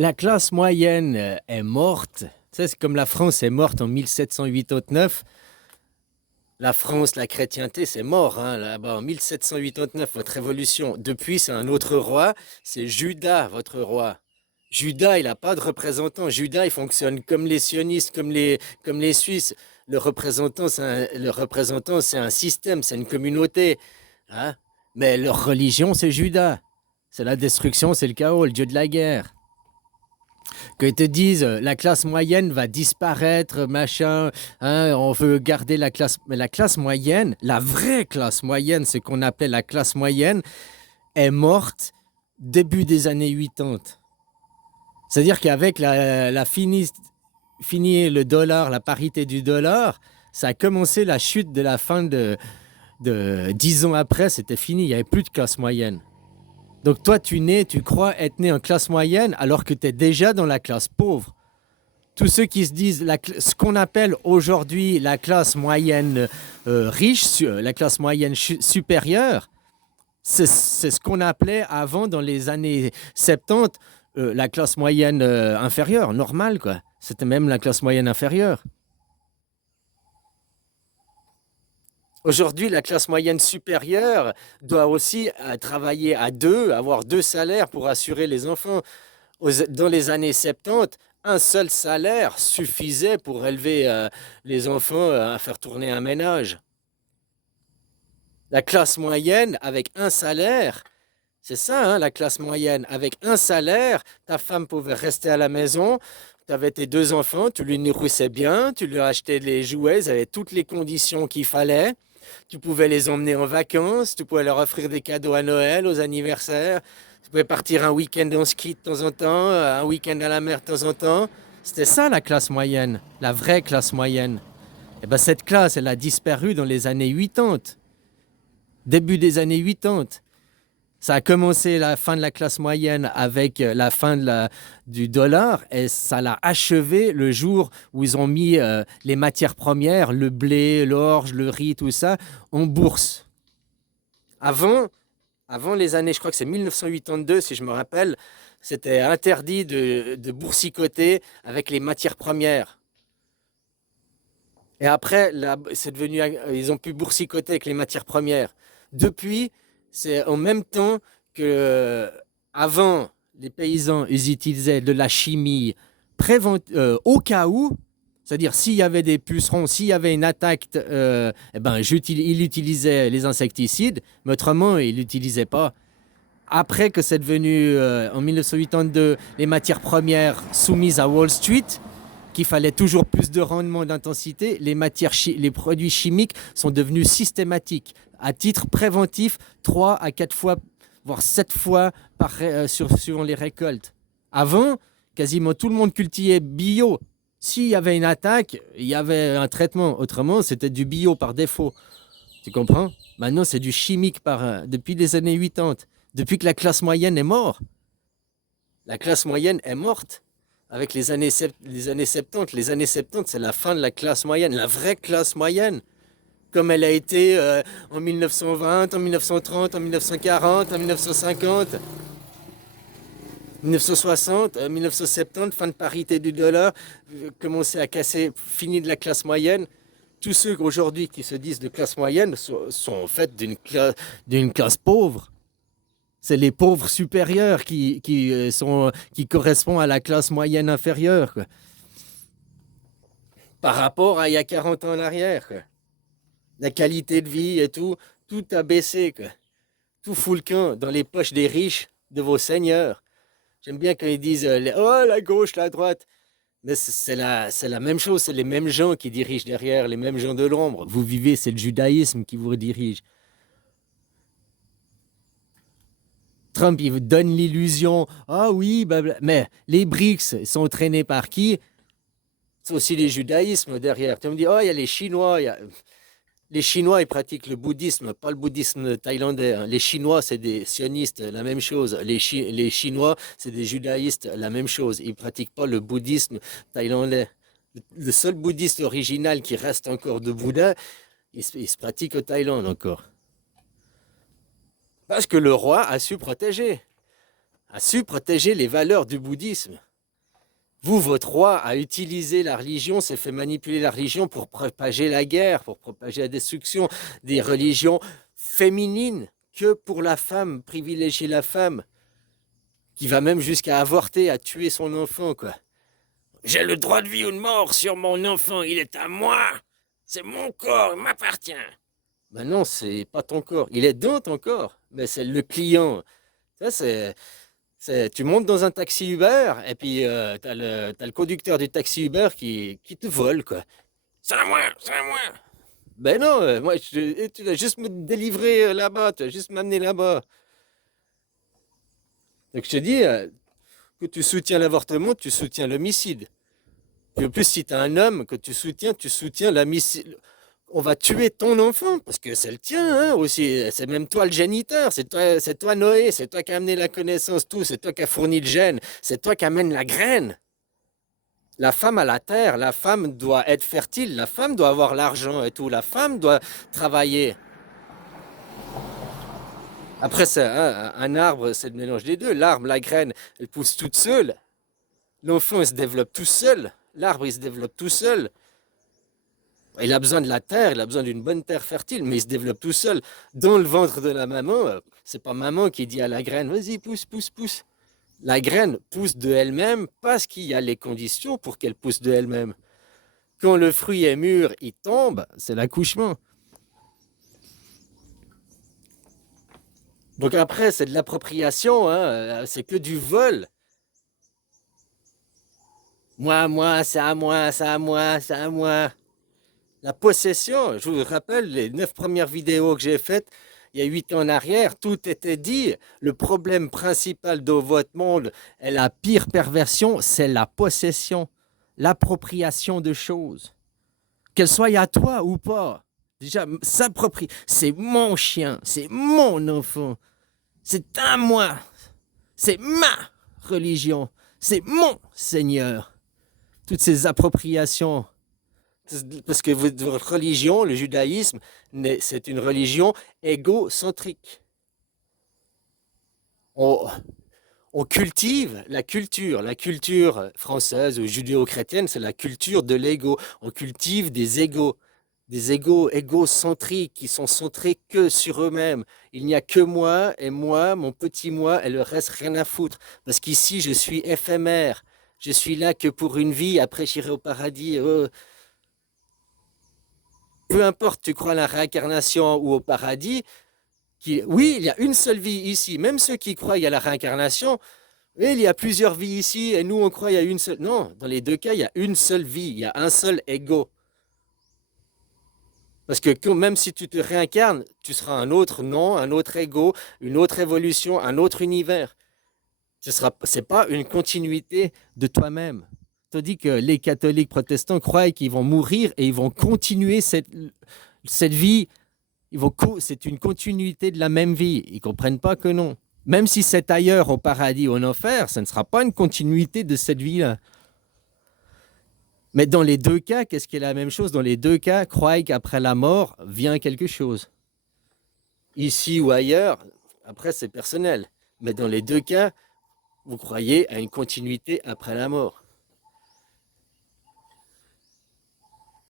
La classe moyenne est morte. Tu sais, c'est comme la France est morte en 1789. La France, la chrétienté, c'est mort, hein, là-bas en 1789, votre révolution. Depuis, c'est un autre roi, c'est Judas, votre roi. Judas, il n'a pas de représentant. Judas, il fonctionne comme les sionistes, comme les Suisses. Le représentant, c'est un système, c'est une communauté, hein. Mais leur religion, c'est Judas. C'est la destruction, c'est le chaos, le dieu de la guerre. Qu'ils te disent la classe moyenne va disparaître, machin, hein, on veut garder la classe. Mais la classe moyenne, la vraie classe moyenne, ce qu'on appelait la classe moyenne, est morte début des années 80. C'est-à-dire qu'avec fini le dollar, la parité du dollar, ça a commencé la chute de la fin de 10 ans après, c'était fini, il n'y avait plus de classe moyenne. Donc toi, tu crois être né en classe moyenne alors que tu es déjà dans la classe pauvre. Tous ceux qui se disent ce qu'on appelle aujourd'hui la classe moyenne riche, la classe moyenne supérieure, c'est ce qu'on appelait avant, dans les années 70, la classe moyenne inférieure, normale, quoi. C'était même la classe moyenne inférieure. Aujourd'hui, la classe moyenne supérieure doit aussi travailler à deux, avoir deux salaires pour assurer les enfants. Dans les années 70, un seul salaire suffisait pour élever les enfants, à faire tourner un ménage. La classe moyenne, avec un salaire, c'est ça, hein, la classe moyenne. Avec un salaire, ta femme pouvait rester à la maison, tu avais tes deux enfants, tu les nourrissais bien, tu leur achetais les jouets, ils avaient toutes les conditions qu'il fallait. Tu pouvais les emmener en vacances, tu pouvais leur offrir des cadeaux à Noël, aux anniversaires. Tu pouvais partir un week-end en ski de temps en temps, un week-end à la mer de temps en temps. C'était ça la classe moyenne, la vraie classe moyenne. Et ben cette classe, elle a disparu dans les années 80, début des années 80. Ça a commencé la fin de la classe moyenne avec la fin du dollar et ça l'a achevé le jour où ils ont mis les matières premières, le blé, l'orge, le riz, tout ça, en bourse. Avant, avant les années, je crois que c'est 1982 si je me rappelle, c'était interdit de boursicoter avec les matières premières. Et après, là, c'est devenu, ils ont pu boursicoter avec les matières premières. Depuis, c'est en même temps que avant, les paysans, ils utilisaient de la chimie au cas où, c'est-à-dire s'il y avait des pucerons, s'il y avait une attaque, eh ben, il utilisait les insecticides, mais autrement, il l'utilisait pas. Après que c'est devenu, en 1982, les matières premières soumises à Wall Street, qu'il fallait toujours plus de rendement, d'intensité, les produits chimiques sont devenus systématiques. À titre préventif, 3 à 4 fois, voire 7 fois suivant les récoltes. Avant, quasiment tout le monde cultivait bio. S'il y avait une attaque, il y avait un traitement. Autrement, c'était du bio par défaut. Tu comprends? Maintenant, c'est du chimique depuis les années 80. Depuis que la classe moyenne est morte. La classe moyenne est morte avec les années 70. Les années 70, c'est la fin de la classe moyenne, la vraie classe moyenne, comme elle a été en 1920, en 1930, en 1940, en 1950, 1960, 1970, fin de parité du dollar, commencer à casser, fini de la classe moyenne. Tous ceux aujourd'hui qui se disent de classe moyenne sont en fait d'une classe pauvre. C'est les pauvres supérieurs qui correspondent à la classe moyenne inférieure, quoi. Par rapport à il y a 40 ans en arrière, quoi. La qualité de vie et tout a baissé, quoi. Tout fout le camp dans les poches des riches, de vos seigneurs. J'aime bien quand ils disent oh, la gauche, la droite. Mais c'est la même chose, c'est les mêmes gens qui dirigent derrière, les mêmes gens de l'ombre. Vous vivez, c'est le judaïsme qui vous dirige. Trump, il vous donne l'illusion, ah oui, mais les BRICS sont entraînés par qui? C'est aussi les judaïsmes derrière. Tu me dis, oh, il y a les Chinois. Les Chinois, ils pratiquent le bouddhisme, pas le bouddhisme thaïlandais, hein. Les Chinois, c'est des sionistes, la même chose. Les Chinois, c'est des judaïstes, la même chose. Ils pratiquent pas le bouddhisme thaïlandais. Le seul bouddhiste original qui reste encore de Bouddha, il se pratique au Thaïlande encore. Parce que le roi a su protéger les valeurs du bouddhisme. Vous, votre roi, a utilisé la religion, s'est fait manipuler la religion pour propager la guerre, pour propager la destruction des religions féminines, que pour la femme, privilégier la femme, qui va même jusqu'à avorter, à tuer son enfant, quoi. J'ai le droit de vie ou de mort sur mon enfant, il est à moi. C'est mon corps, il m'appartient. Ben non, c'est pas ton corps. Il est dans ton corps, mais c'est le client. Ça, tu montes dans un taxi Uber et puis t'as le conducteur du taxi Uber qui te vole, quoi. C'est à moi, c'est à moi. Ben non, moi, tu vas juste me délivrer là-bas, tu vas juste m'amener là-bas. Donc je te dis, que tu soutiens l'avortement, tu soutiens l'homicide. Et en plus, si tu as un homme que tu soutiens l'homicide. On va tuer ton enfant, parce que c'est le tien hein, aussi. C'est même toi le géniteur, c'est toi Noé, c'est toi qui as amené la connaissance, tout, c'est toi qui as fourni le gène, c'est toi qui amène la graine. La femme à la terre, la femme doit être fertile, la femme doit avoir l'argent et tout, la femme doit travailler. Après, un arbre, c'est le mélange des deux. L'arbre, la graine, elle pousse toute seule. L'enfant, il se développe tout seul. L'arbre, il se développe tout seul. Il a besoin de la terre, il a besoin d'une bonne terre fertile, mais il se développe tout seul. Dans le ventre de la maman, c'est pas maman qui dit à la graine, vas-y, pousse, pousse, pousse. La graine pousse de elle-même parce qu'il y a les conditions pour qu'elle pousse de elle-même. Quand le fruit est mûr, il tombe, c'est l'accouchement. Donc après, c'est de l'appropriation, hein, c'est que du vol. Moi, c'est à moi, c'est à moi, c'est à moi. La possession, je vous rappelle, les 9 premières vidéos que j'ai faites, il y a 8 ans en arrière, tout était dit. Le problème principal de votre monde et la pire perversion, c'est la possession, l'appropriation de choses. Qu'elles soient à toi ou pas. Déjà, s'approprier, c'est mon chien, c'est mon enfant, c'est à moi, c'est ma religion, c'est mon Seigneur. Toutes ces appropriations. Parce que votre religion, le judaïsme, c'est une religion égocentrique. On, on cultive la culture. La culture française ou judéo-chrétienne, c'est la culture de l'ego. On cultive des égos égocentriques qui sont centrés que sur eux-mêmes. Il n'y a que moi et moi, mon petit moi, et le reste rien à foutre. Parce qu'ici, je suis éphémère. Je suis là que pour une vie, après j'irai au paradis. Peu importe, tu crois à la réincarnation ou au paradis, oui, il y a une seule vie ici. Même ceux qui croient à la réincarnation, oui, il y a plusieurs vies ici et nous on croit il y a une seule. Non, dans les deux cas, il y a une seule vie, il y a un seul ego. Parce que même si tu te réincarnes, tu seras un autre nom, un autre ego, une autre évolution, un autre univers. C'est pas une continuité de toi-même. Tandis que les catholiques protestants croient qu'ils vont mourir et ils vont continuer cette vie. C'est une continuité de la même vie. Ils ne comprennent pas que non. Même si c'est ailleurs, au paradis ou en enfer, ce ne sera pas une continuité de cette vie-là. Mais dans les deux cas, qu'est-ce qui est la même chose? Dans les deux cas, croient qu'après la mort vient quelque chose. Ici ou ailleurs, après c'est personnel. Mais dans les deux cas, vous croyez à une continuité après la mort.